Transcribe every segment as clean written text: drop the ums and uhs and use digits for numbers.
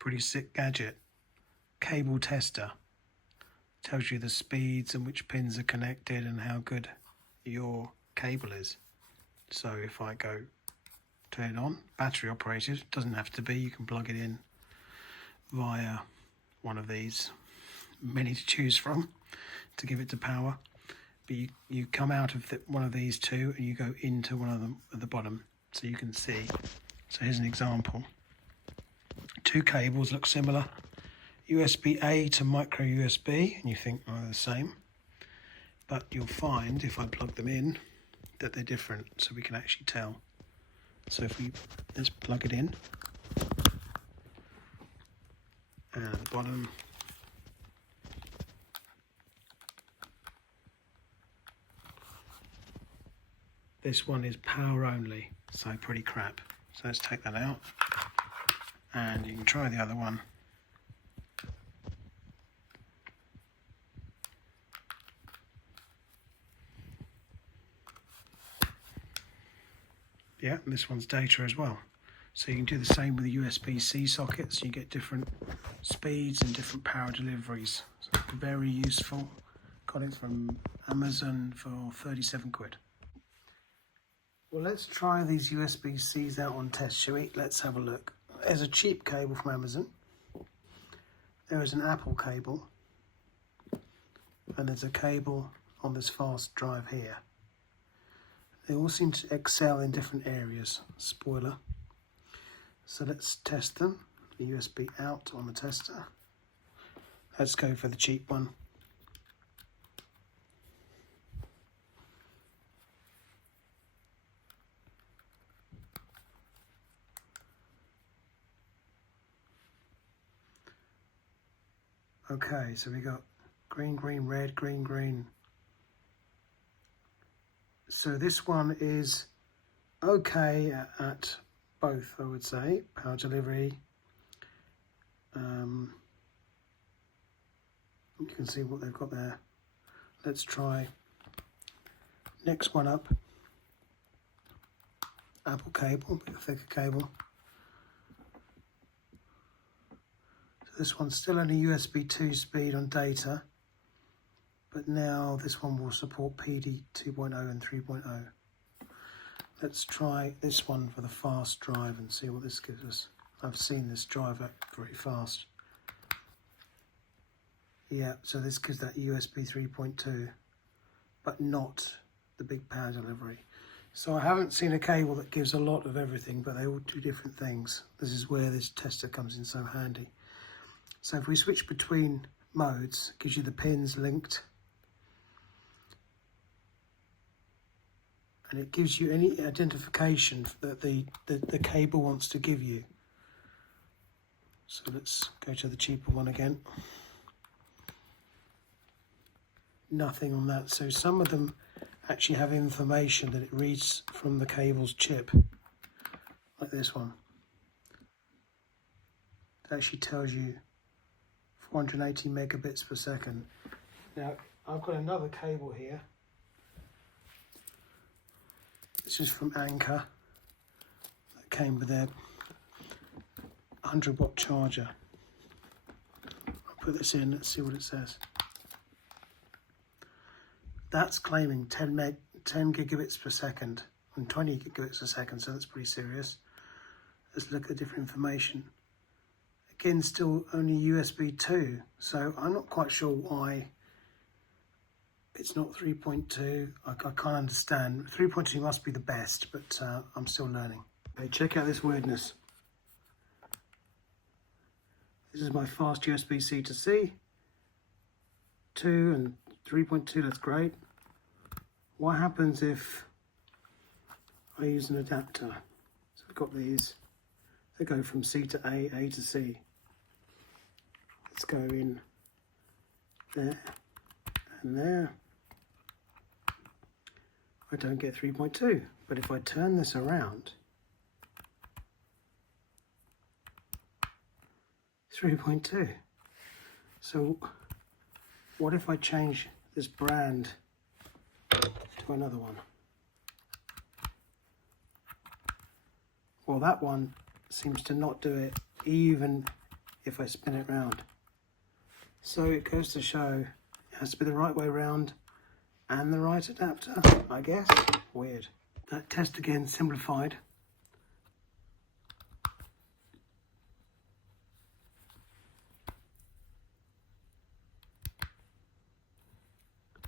Pretty sick gadget. Cable tester. Tells you the speeds and which pins are connected and how good your cable is. So if I go turn it on, battery operated, doesn't have to be, you can plug it in via one of these, many to choose from to give it to power. But you come out of one of these two and you go into one of them at the bottom, so you can see. So here's an example. Two cables look similar. USB-A to micro USB, and you think, oh, they're the same. But you'll find, if I plug them in, that they're different, so we can actually tell. So if let's plug it in. And at the bottom, this one is power only, so pretty crap. So let's take that out. And you can try the other one. Yeah, and this one's data as well. So you can do the same with the USB-C sockets. You get different speeds and different power deliveries. So very useful. Got it from Amazon for 37 quid. Well, let's try these USB-Cs out on test, shall we? Let's have a look. There's a cheap cable from Amazon. There is an Apple cable. And there's a cable on this fast drive here. They all seem to excel in different areas. Spoiler. So let's test them. The USB out on the tester. Let's go for the cheap one. Okay, so we got green, green, red, green, green. So this one is okay at both, I would say. Power delivery. You can see what they've got there. Let's try next one up. Apple cable, a bit thicker cable. So this one's still only USB 2 speed on data. But now this one will support PD 2.0 and 3.0. Let's try this one for the fast drive and see what this gives us. I've seen this drive up very fast. Yeah, so this gives that USB 3.2, but not the big power delivery. So I haven't seen a cable that gives a lot of everything, but they all do different things. This is where this tester comes in so handy. So if we switch between modes, it gives you the pins linked. And it gives you any identification that the cable wants to give you. So let's go to the cheaper one again. Nothing on that. So some of them actually have information that it reads from the cable's chip, like this one. It actually tells you 480 megabits per second. Now, I've got another cable here. This is from Anchor. That came with their 100-watt charger. I'll put this in, let's see what it says. That's claiming 10 gigabits per second and 20 gigabits a second, so that's pretty serious. Let's look at different information. Again, still only USB 2, so I'm not quite sure why it's not 3.2. I can't understand. 3.2 must be the best, but I'm still learning. Okay, check out this weirdness. This is my fast USB-C to C. 2 and 3.2, that's great. What happens if I use an adapter? So I've got these. They go from C to A to C. Let's go in there and there. I don't get 3.2, but if I turn this around, 3.2. So what if I change this brand to another one? Well, that one seems to not do it even if I spin it round. So it goes to show it has to be the right way round and the right adapter, I guess. Weird. That test again simplified.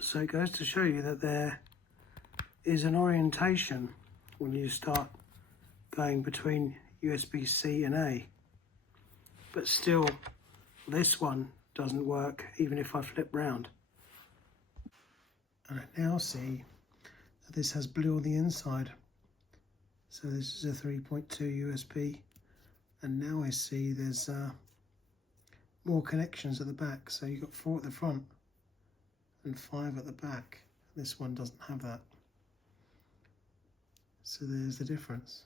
So it goes to show you that there is an orientation when you start going between USB-C and A. But still, this one doesn't work even if I flip round. And I now see that this has blue on the inside. So this is a 3.2 USB. And now I see there's more connections at the back. So you've got 4 at the front and 5 at the back. This one doesn't have that. So there's the difference.